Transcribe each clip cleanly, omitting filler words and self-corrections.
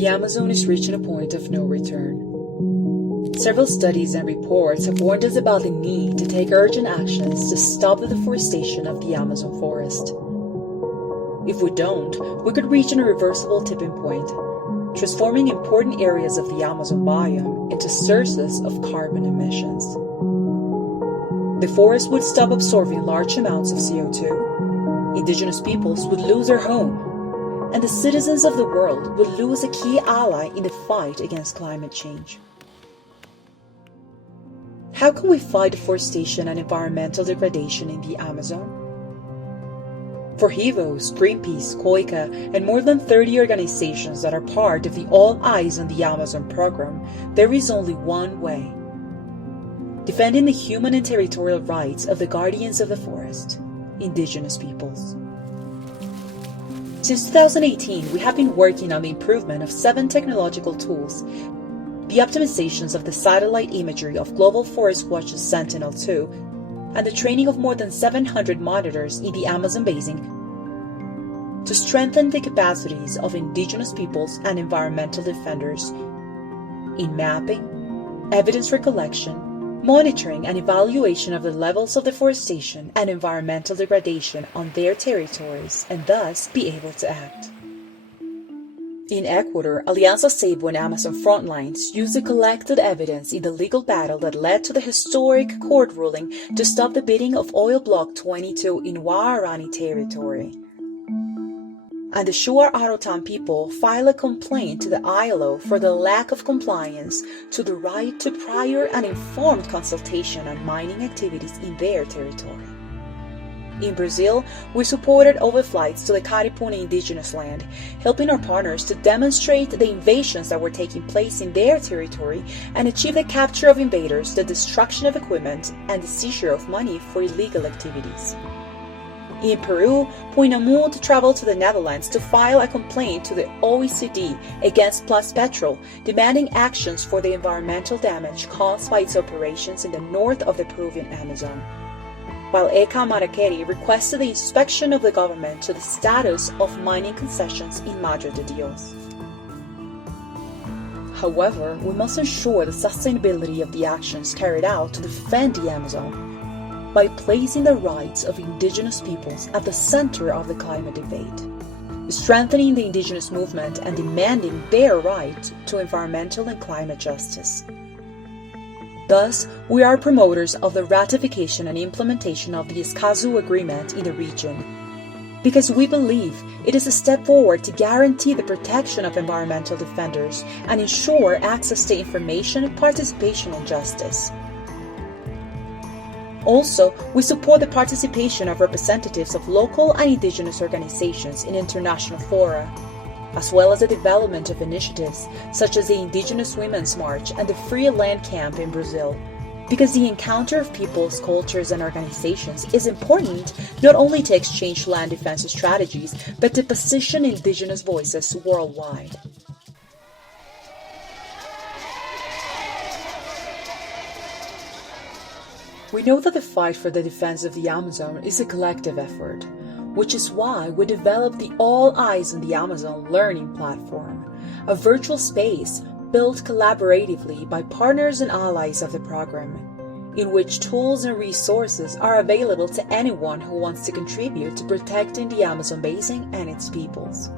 The Amazon is reaching a point of no return. Several studies and reports have warned us about the need to take urgent actions to stop the deforestation of the Amazon forest. If we don't, we could reach an irreversible tipping point, transforming important areas of the Amazon biome into sources of carbon emissions. The forest would stop absorbing large amounts of CO2, indigenous peoples would lose their home, and the citizens of the world would lose a key ally in the fight against climate change. How can we fight deforestation and environmental degradation in the Amazon? For HEVOS, Greenpeace, COICA, and more than 30 organizations that are part of the All Eyes on the Amazon program, there is only one way: defending the human and territorial rights of the guardians of the forest, indigenous peoples. Since 2018, we have been working on the improvement of 7 technological tools, the optimizations of the satellite imagery of Global Forest Watch's Sentinel-2, and the training of more than 700 monitors in the Amazon basin to strengthen the capacities of indigenous peoples and environmental defenders in mapping, evidence recollection, monitoring and evaluation of the levels of deforestation and environmental degradation on their territories, and thus be able to act. In Ecuador, Alianza Ceibo and Amazon Frontlines used the collected evidence in the legal battle that led to the historic court ruling to stop the bidding of Oil Block 22 in Waorani territory. And the Shuar Arotan people filed a complaint to the ILO for the lack of compliance to the right to prior and informed consultation on mining activities in their territory. In Brazil, we supported overflights to the Caripuni indigenous land, helping our partners to demonstrate the invasions that were taking place in their territory and achieve the capture of invaders, the destruction of equipment, and the seizure of money for illegal activities. In Peru, Puinamud traveled to the Netherlands to file a complaint to the OECD against Pluspetrol, demanding actions for the environmental damage caused by its operations in the north of the Peruvian Amazon, while ECA Maraqueri requested the inspection of the government to the status of mining concessions in Madre de Dios. However, we must ensure the sustainability of the actions carried out to defend the Amazon by placing the rights of indigenous peoples at the center of the climate debate, strengthening the indigenous movement and demanding their right to environmental and climate justice. Thus, we are promoters of the ratification and implementation of the Escazú Agreement in the region, because we believe it is a step forward to guarantee the protection of environmental defenders and ensure access to information and participation in justice. Also, we support the participation of representatives of local and indigenous organizations in international fora, as well as the development of initiatives such as the Indigenous Women's March and the Free Land Camp in Brazil, because the encounter of peoples, cultures, and organizations is important not only to exchange land defense strategies, but to position indigenous voices worldwide. We know that the fight for the defense of the Amazon is a collective effort, which is why we developed the All Eyes on the Amazon Learning Platform, a virtual space built collaboratively by partners and allies of the program, in which tools and resources are available to anyone who wants to contribute to protecting the Amazon basin and its peoples.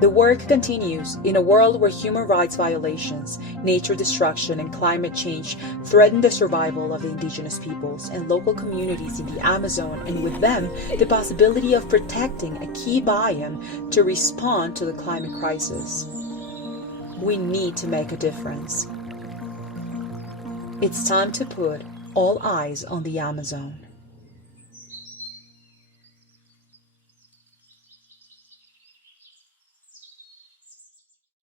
The work continues in a world where human rights violations, nature destruction, and climate change threaten the survival of the indigenous peoples and local communities in the Amazon, and with them, the possibility of protecting a key biome to respond to the climate crisis. We need to make a difference. It's time to put all eyes on the Amazon.